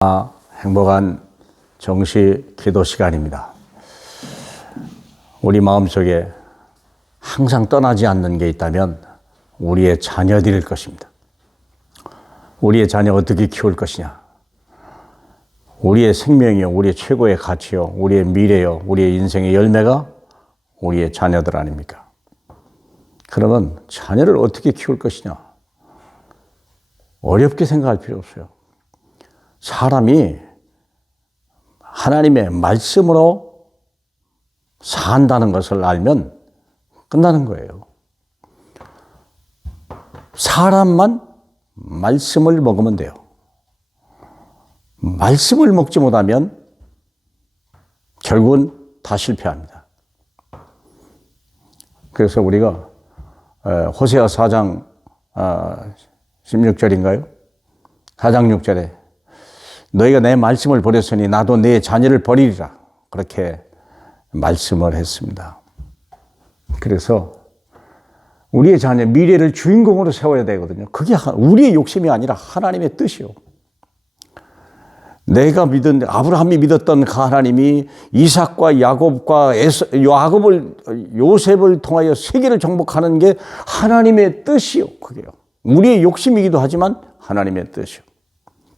행복한 정시 기도 시간입니다. 우리 마음속에 항상 떠나지 않는 게 있다면 우리의 자녀들일 것입니다. 우리의 자녀 어떻게 키울 것이냐? 우리의 생명이요, 우리의 최고의 가치요, 우리의 미래요, 우리의 인생의 열매가 우리의 자녀들 아닙니까? 그러면 자녀를 어떻게 키울 것이냐? 어렵게 생각할 필요 없어요. 사람이 하나님의 말씀으로 산다는 것을 알면 끝나는 거예요. 사람만 말씀을 먹으면 돼요. 말씀을 먹지 못하면 결국은 다 실패합니다. 그래서 우리가 호세아 4장 16절인가요? 4장 6절에 너희가 내 말씀을 버렸으니 나도 내 자녀를 버리리라, 그렇게 말씀을 했습니다. 그래서 우리의 자녀, 미래를 주인공으로 세워야 되거든요. 그게 우리의 욕심이 아니라 하나님의 뜻이요. 내가 믿은, 아브라함이 믿었던 그 하나님이 이삭과 야곱과 요셉을 통하여 세계를 정복하는 게 하나님의 뜻이요. 그게요. 우리의 욕심이기도 하지만 하나님의 뜻이요.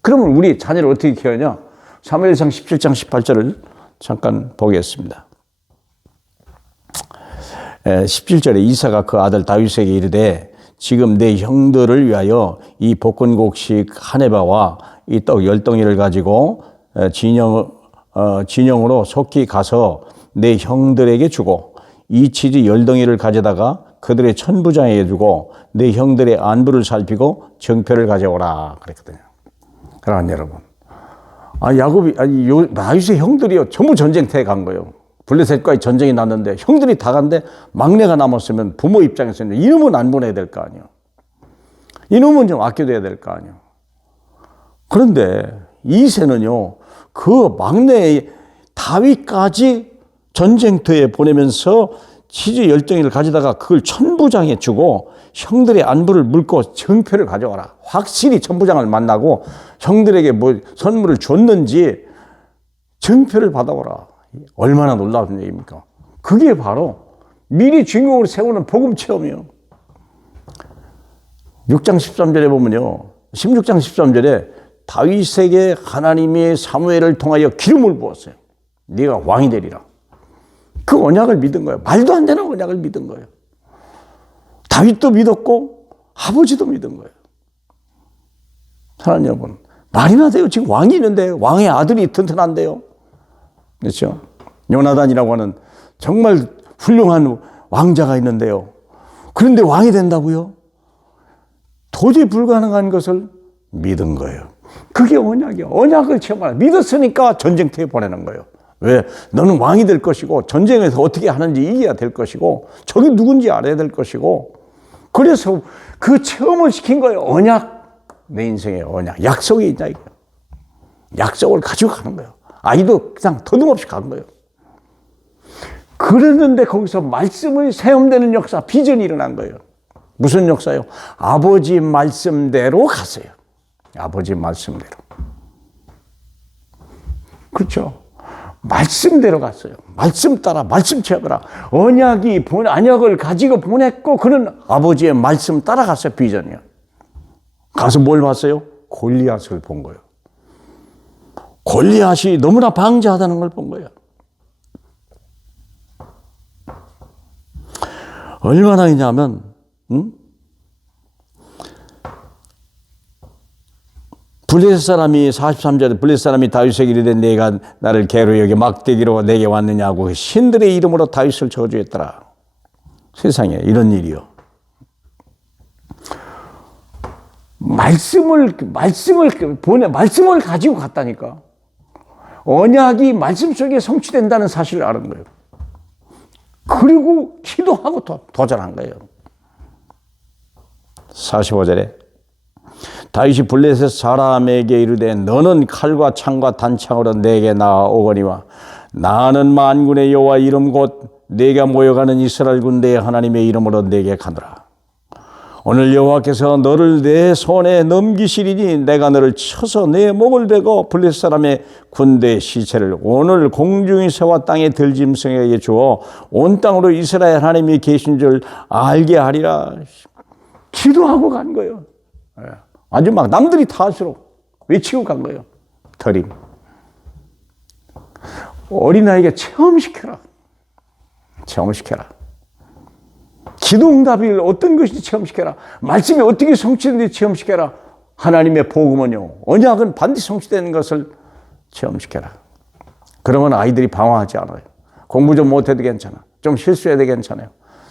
그러면 우리 자녀를 어떻게 키우냐? 사무엘상 17장 18절을 잠깐 보겠습니다. 17절에 이사가 그 아들 다윗에게 이르되 지금 내 형들을 위하여 이 볶은곡식 한 에바와 이 떡 10덩이를 가지고 진영으로 속히 가서 내 형들에게 주고 이 치즈 10덩이를 가져다가 그들의 천부장에게 주고 내 형들의 안부를 살피고 정표를 가져오라 그랬거든요. 그러나 여러분, 다윗의 형들이요 전부 전쟁터에 간 거예요. 블레셋과의 전쟁이 났는데 형들이 다 간데 막내가 남았으면 부모 입장에서는 이놈은 안 보내야 될 거 아니에요. 이놈은 좀 아껴둬야 될 거 아니에요. 그런데 이새는요, 그 막내 다윗까지 전쟁터에 보내면서 치즈 10덩이를 가져다가 그걸 천부장에 주고 형들의 안부를 묻고 정표를 가져와라. 확실히 천부장을 만나고 형들에게 뭐 선물을 줬는지 정표를 받아오라. 얼마나 놀라운 얘기입니까? 그게 바로 미리 주인공으로 세우는 복음 체험이요. 6장 13절에 보면요, 16장 13절에 다윗에게 하나님이 사무엘을 통하여 기름을 부었어요. 네가 왕이 되리라. 그 언약을 믿은 거예요. 말도 안 되는 언약을 믿은 거예요. 다윗도 믿었고 아버지도 믿은 거예요. 사랑하는 여러분, 말이나 돼요. 지금 왕이 있는데 왕의 아들이 튼튼한데요. 그렇죠? 요나단이라고 하는 정말 훌륭한 왕자가 있는데요. 그런데 왕이 된다고요? 도저히 불가능한 것을 믿은 거예요. 그게 언약이에요. 언약을 체험하라. 믿었으니까 전쟁터에 보내는 거예요. 왜? 너는 왕이 될 것이고 전쟁에서 어떻게 하는지 이겨야 될 것이고 적이 누군지 알아야 될 것이고, 그래서 그 체험을 시킨 거예요. 언약. 내 인생의 언약. 약속이 있다 이거예요. 약속을 가지고 가는 거예요. 아이도 그냥 더듬없이 간 거예요. 그랬는데 거기서 말씀을 체험되는 역사, 비전이 일어난 거예요. 무슨 역사요? 아버지 말씀대로 갔어요. 아버지 말씀대로. 그렇죠. 말씀대로 갔어요. 말씀 따라 말씀 체험하라. 언약을 가지고 보냈고 그는 아버지의 말씀 따라갔어요. 비전이요. 가서 뭘 봤어요? 골리앗을 본 거예요. 골리앗이 너무나 방자하다는 걸 본 거예요. 얼마나 있냐면, 블레셋 사람이 43절에 블레셋 사람이 다윗에게 이르되 내가 나를 개로 여겨 막대기로 내게 왔느냐고 신들의 이름으로 다윗을 저주했더라. 세상에 이런 일이요. 말씀을 가지고 갔다니까. 언약이 말씀 속에 성취된다는 사실을 아는 거예요. 그리고 기도하고 도전한 거예요. 45절에 다윗이 블레셋 사람에게 이르되 너는 칼과 창과 단창으로 내게 나아오거니와 나는 만군의 여호와 이름 곧 내가 모여가는 이스라엘 군대의 하나님의 이름으로 내게 가노라. 오늘 여호와께서 너를 내 손에 넘기시리니 내가 너를 쳐서 내 목을 베고 블레셋 사람의 군대의 시체를 오늘 공중의 새와 땅의 들짐승에게 주어 온 땅으로 이스라엘 하나님이 계신 줄 알게 하리라. 기도하고 간 거예요. 아주 막 남들이 다 할수록 외치고 간 거예요. 터림. 어린아이에게 체험시켜라. 체험시켜라. 기도 응답이 어떤 것인지 체험시켜라. 말씀이 어떻게 성취되는지 체험시켜라. 하나님의 복음은요, 언약은 반드시 성취되는 것을 체험시켜라. 그러면 아이들이 방황하지 않아요. 공부 좀 못해도 괜찮아. 좀 실수해도 괜찮아요.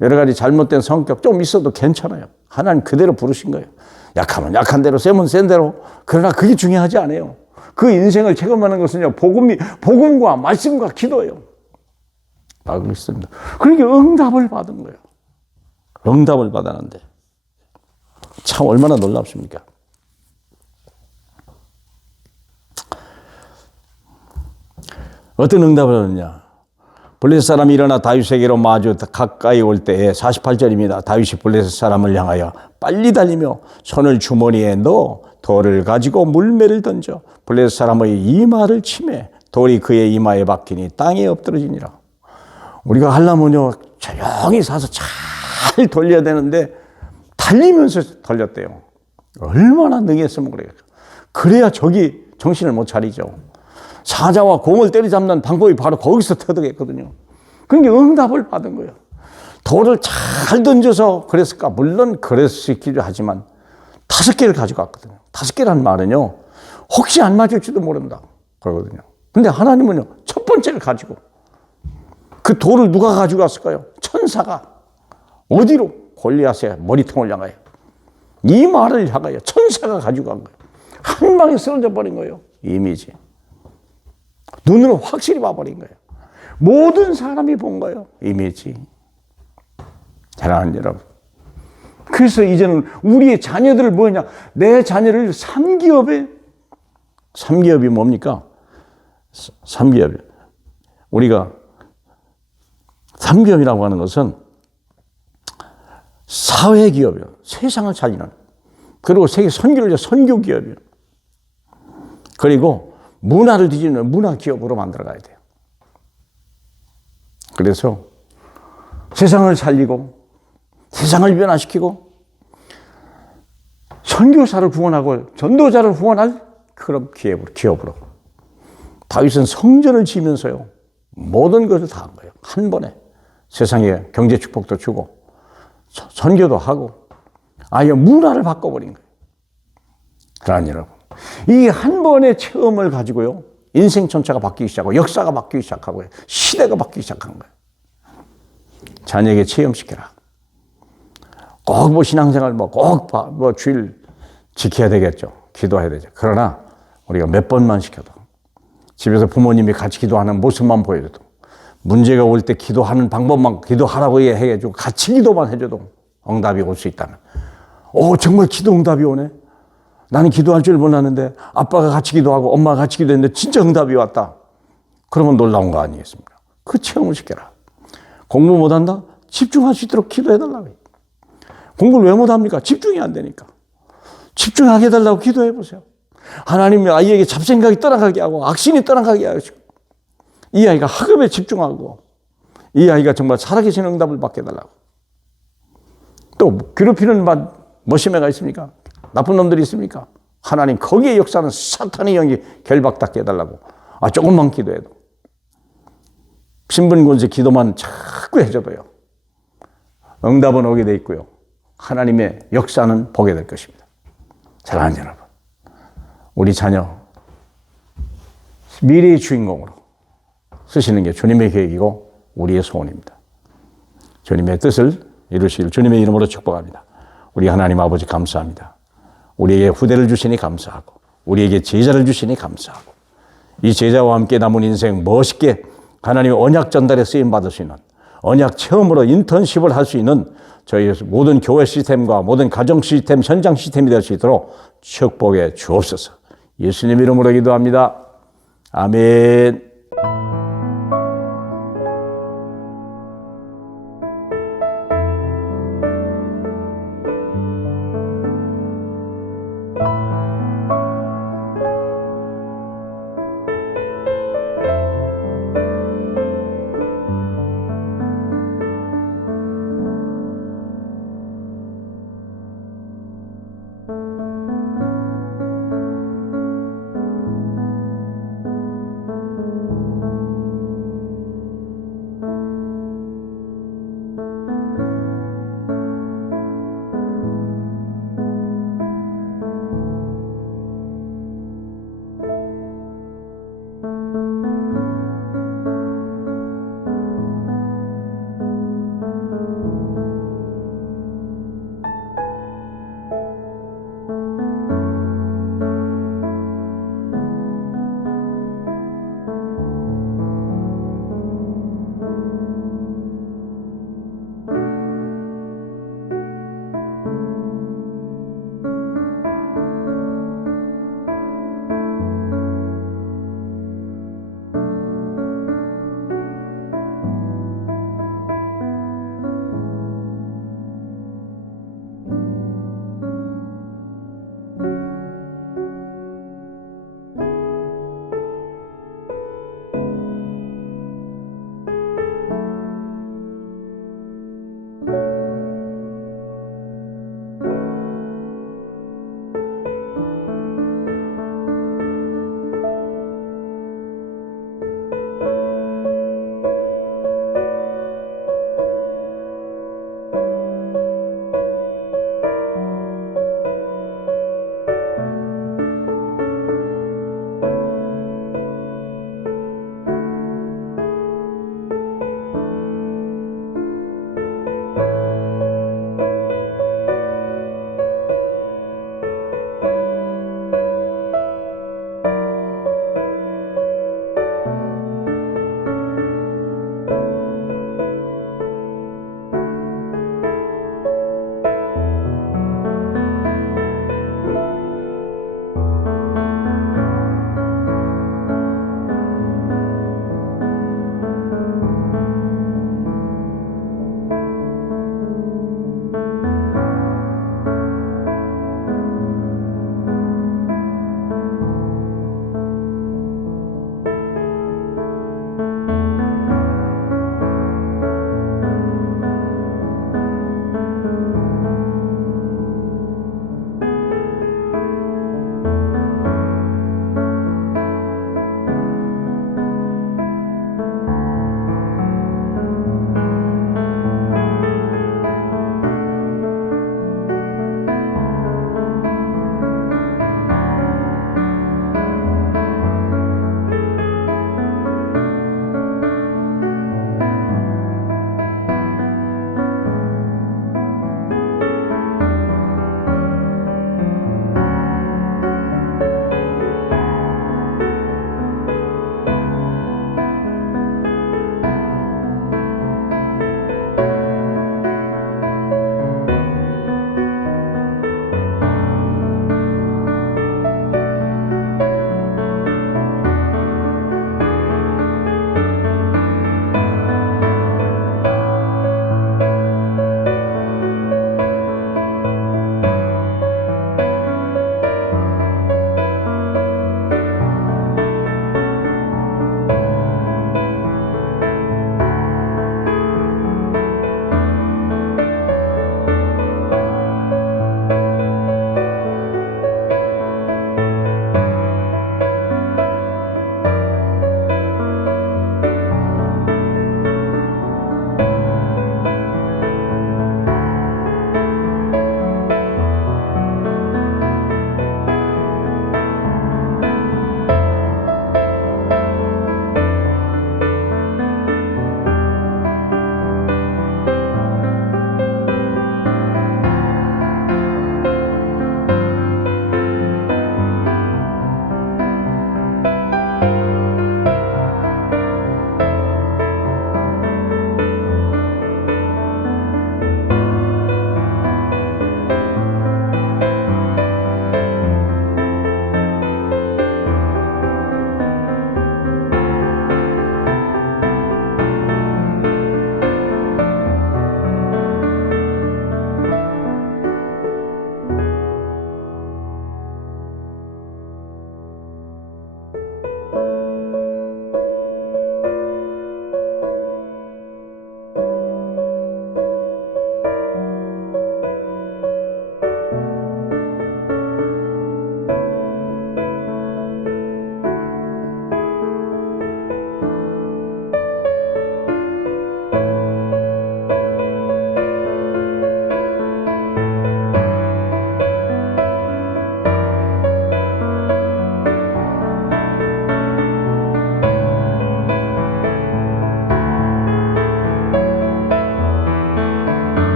여러 가지 잘못된 성격 좀 있어도 괜찮아요. 하나님 그대로 부르신 거예요. 약하면 약한 대로, 세면 센 대로. 그러나 그게 중요하지 않아요. 그 인생을 체험하는 것은요, 복음과 말씀과 기도예요. 알고 있습니다. 그러니까 응답을 받은 거예요. 응답을 받았는데 참 얼마나 놀랍습니까? 어떤 응답을 하느냐? 블레셋 사람이 일어나 다윗에게로 마주 가까이 올 때에 48절입니다. 다윗이 블레셋 사람을 향하여 빨리 달리며 손을 주머니에 넣어 돌을 가지고 물매를 던져 블레셋 사람의 이마를 치매 돌이 그의 이마에 박히니 땅에 엎드러지니라. 우리가 하려면요, 조용히 사서 잘 돌려야 되는데 달리면서 돌렸대요. 얼마나 능했으면 그래요. 그래야 적이 정신을 못 차리죠. 사자와 곰을 때려잡는 방법이 바로 거기서 터득했거든요. 그러니까 응답을 받은 거예요. 돌을 잘 던져서 그랬을까? 물론 그랬기도 하지만 5개를 가지고 왔거든요. 5개라는 말은요, 혹시 안 맞을지도 모른다 그러거든요. 근데 하나님은요, 첫 번째를 가지고 그 돌을 누가 가지고 왔을까요? 천사가. 어디로? 골리앗의 머리통을 향하여, 이마를 향하여 천사가 가지고 간 거예요. 한 방에 쓰러져 버린 거예요. 이미지. 눈으로 확실히 봐버린 거예요. 모든 사람이 본 거예요. 이미지. 사랑하는 여러분. 그래서 이제는 우리의 자녀들을 뭐냐? 내 자녀를 3기업이 뭡니까? 3기업. 우리가 3기업이라고 하는 것은 사회기업이요. 세상을 살리는. 그리고 세계 선교를 선교기업이요. 그리고 문화를 뒤집는 문화기업으로 만들어가야 돼요. 그래서 세상을 살리고 세상을 변화시키고 선교사를 후원하고 전도자를 후원할 그런 기업으로. 다윗은 성전을 지으면서요, 모든 것을 다 한 거예요. 한 번에. 세상에 경제 축복도 주고 선교도 하고 아예 문화를 바꿔버린 거예요. 그러나 여러분, 이 한 번의 체험을 가지고요, 인생 전체가 바뀌기 시작하고 역사가 바뀌기 시작하고요, 시대가 바뀌기 시작한 거예요. 자녀에게 체험시켜라. 꼭 뭐 신앙생활 꼭 주일 지켜야 되겠죠. 기도해야 되죠. 그러나 우리가 몇 번만 시켜도, 집에서 부모님이 같이 기도하는 모습만 보여줘도, 문제가 올 때 기도하는 방법만 기도하라고 해주고 같이 기도만 해줘도 응답이 올 수 있다면, 정말 기도 응답이 오네. 나는 기도할 줄 몰랐는데 아빠가 같이 기도하고 엄마가 같이 기도했는데 진짜 응답이 왔다. 그러면 놀라운 거 아니겠습니까? 그 체험을 시켜라. 공부 못한다? 집중할 수 있도록 기도해달라고. 공부를 왜 못합니까? 집중이 안 되니까. 집중하게 해달라고 기도해보세요. 하나님이 아이에게 잡생각이 떠나가게 하고 악신이 떠나가게 하시고, 이 아이가 학업에 집중하고, 이 아이가 정말 살아계신 응답을 받게 해달라고. 또 괴롭히는 머시매가 있습니까? 나쁜 놈들이 있습니까? 하나님 거기에 역사는 사탄의 영이 결박닫게 해달라고. 조금만 기도해도, 신분권세 기도만 자꾸 해줘도요, 응답은 오게 돼 있고요, 하나님의 역사는 보게 될 것입니다. 사랑하는 여러분, 우리 자녀 미래의 주인공으로 쓰시는 게 주님의 계획이고 우리의 소원입니다. 주님의 뜻을 이루시길 주님의 이름으로 축복합니다. 우리 하나님 아버지 감사합니다. 우리에게 후대를 주시니 감사하고 우리에게 제자를 주시니 감사하고, 이 제자와 함께 남은 인생 멋있게 하나님의 언약 전달에 쓰임받을 수 있는, 언약 체험으로 인턴십을 할 수 있는 저희 모든 교회 시스템과 모든 가정 시스템, 현장 시스템이 될 수 있도록 축복해 주옵소서. 예수님 이름으로 기도합니다. 아멘.